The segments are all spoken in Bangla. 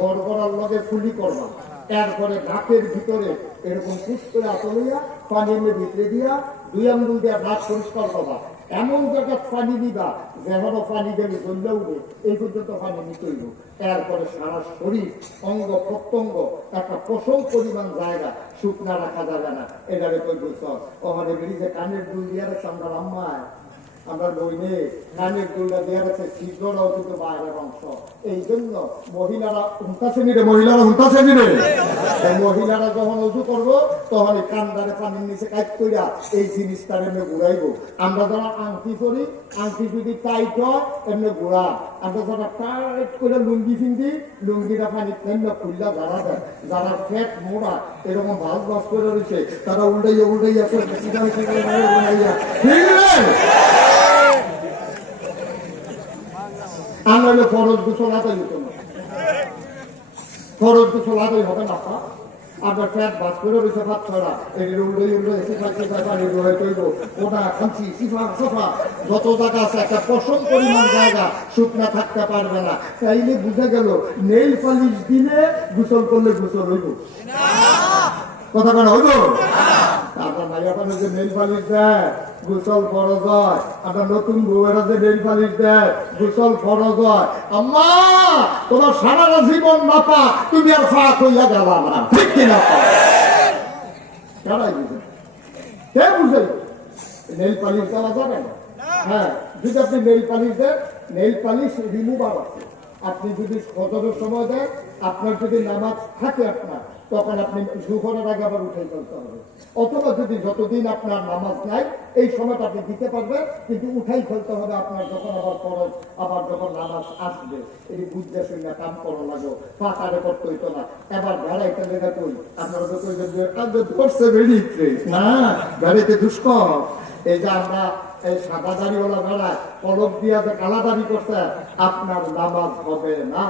গড়গড়ার লগে ফুলি করবা, এরপরে নাকের ভিতরে এরকম পুষ করে আতলিয়া পানি এনে ভিতরে দিয়া 2 আঙ্গুল দিয়া নাক পরিষ্কার করবা। এমন জায়গায় পানি দিবা যেন পানি গেলে জ্বললে উঠবে, এই পর্যন্ত পানি নিতে হইব। এরপরে সারা শরীর অঙ্গ প্রত্যঙ্গ একটা প্রসম পরিমাণ জায়গা শুকনা রাখা যাবে না। এটারে কই বুঝছ ওখানে বেরিয়েছে কানের দুল দিয়া রাখছে আমরা আম্মায়, আমরা বইনে কানের দুলটা দিয়া রাখছে, শীঘ্রটাও কিন্তু বাইরের অংশ। এই জন্য মহিলারা হুঁতাছে নিরে, মহিলারা যখন উঁচু করবো তখন এই কান্দারে পানির নিচে কাজ কইরা এই জিনিসটার এমনি ঘুরাইবো। আমরা যারা আংটি করি, আংটি যদি টাইট হয় এমনি ঘুরা, আমরা যারা টাইট করে লুঙ্গি ফিন্দি, লুঙ্গিটা পানি এমনি খুললা যারা দেয়, যারা ফ্যাট মোড়া এরকম ভাজ ভাজ করে রয়েছে তারা উল্টাইয়া আনলে ফরজ গোসল আদায় হতো না, ফরজ গোসল আদায় হবে না। আপনার ফ্যাট বাস করে রয়েছে ভাত ছড়া, ওটা খাচ্ছি সফা যত জায়গা আছে একটা পশম পরিমাণ জায়গা শুকনা থাকতে পারবে না। তাইলে বুঝে গেল নেইল পালিশ দিলে গোসল করলে গোসল হইব, কথা কেন হইব? আপনার মাইয়া পানে যে নেইল পালিশ দেয় গোসল ফরজ হয়, আপনার নতুন বউয়েরা যে নেইল পালিশ দেয় গোসল ফরজ হয়। আম্মা তোমার সারা জীবন মাপা, তুমি আর ফাঁক হইয়া গেলা না, ঠিক কিনা? কারাই বুঝে, কে বুঝে নেইল পালিশ দেওয়া যাবে না? হ্যাঁ, যদি আপনি নেইল পালিশ দেন, নেইল পালিশ রিমুভার আছে। আপনি যদি ফজরের সময় দেন, আপনার যদি নামাজ থাকে আপনার, তখন আপনি দুপুরের আগে আবার উঠে ফেলতে হবে। অথবা যদি যতদিন আপনার নামাজ নাই এই সময়টা আপনি দিতে পারবেন, কিন্তু উঠাই ফেলতে হবে আপনার যখন আবার ফরজ, আবার যখন নামাজ আসবে। এই বুঝতে শুনে কাম করা লাগো, পাতারে করতে হইতো না। এবার বেড়াইতে লেগে কই আপনারা তো ধরছে বেরিয়েছে না, বেড়াইতে দুষ্কর। এই যে আমরা এই সাদা দাড়িওয়ালা বেড়ায় কলব দিয়া যে কালা দাড়ি করছে, আপনার নামাজ হবে না।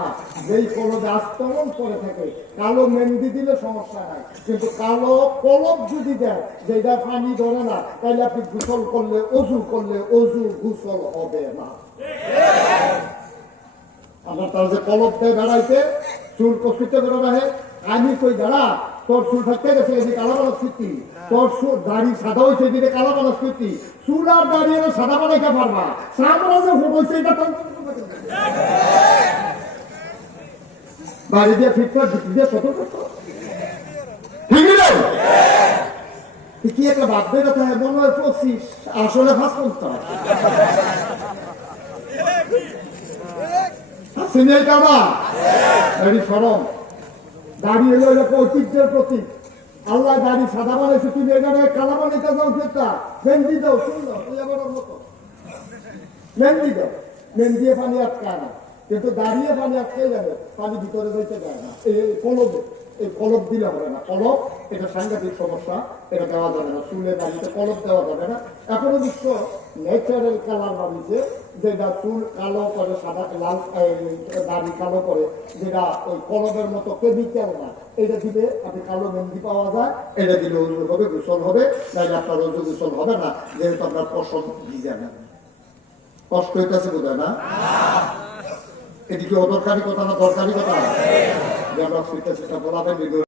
যেই কলবে আস্তমন করে থাকে, কালো মেহেন্দি দিলে সমস্যা নাই, কিন্তু কালো কলব যদি দেয় যেটা পানি ধরে না, তাহলে আপনি গোসল করলে অজু গোসল হবে না। আপনার তার যে কলব দেয় বেড়াইতে, চুল কষিতে বেরোবে, আমি কই দাঁড়া তোর চুল থাকতে গেছে এদিকে কালা বানাস করতি, তোর দাড়ি সাদা হয়েছে এদিকে কালা বানাস করতি, চুল আর দাঁড়িয়ে সাদা বানাইতে পারবা, সাদা যে ফোট হয়েছে এটা বাড়ি দিয়ে ফিটফাট দিয়ে শত ঠিক কি একটা বাধ্য কথা মনে হয় 25 আসলে ফাঁস করতে আসেনি কামা এটি সরম। দাড়ি এলো এলাকা ঐতিহ্যের প্রতীক। আল্লাহ দাড়ি সাদা বানাইছে, তুমি এখানে কালা বানাইতে যাও, সেটা মেহেন্দি দাও, সুন্দর মতো মেহেন্দি দাও, মেহেন্দি দিয়ে পানি আটকায় না, কিন্তু দাঁড়িয়ে পানি আটকে যাবে, পানি ভিতরে যাইতে যায় না। এই কলব দিলে হবে না, কলব এটা সাংঘাতিক সমস্যা, এটা দেওয়া যাবে না। চুলে দাঁড়িয়ে কলব দেওয়া যাবে না। এখনো বিশ্ব ন্যাচারাল কালার বানিয়েছে, যেটা চুল কালো করে, সাদা লাল দাড়ি কালো করে, যেটা ওই কলবের মতো কেমিক্যাল না, এটা দিলে আপনি কালো মেহেন্দি পাওয়া যায়, এটা দিলে ওজু হবে, গোসল হবে, নাহলে আপনার ওজু গোসল হবে না, যেহেতু আপনার পশম ভিজে না। কষ্ট হইতেছে বোধ হয় না? এদিকে অদরকারি কথা না দরকারি কথা, যে আমরা সেটা বলাবেন।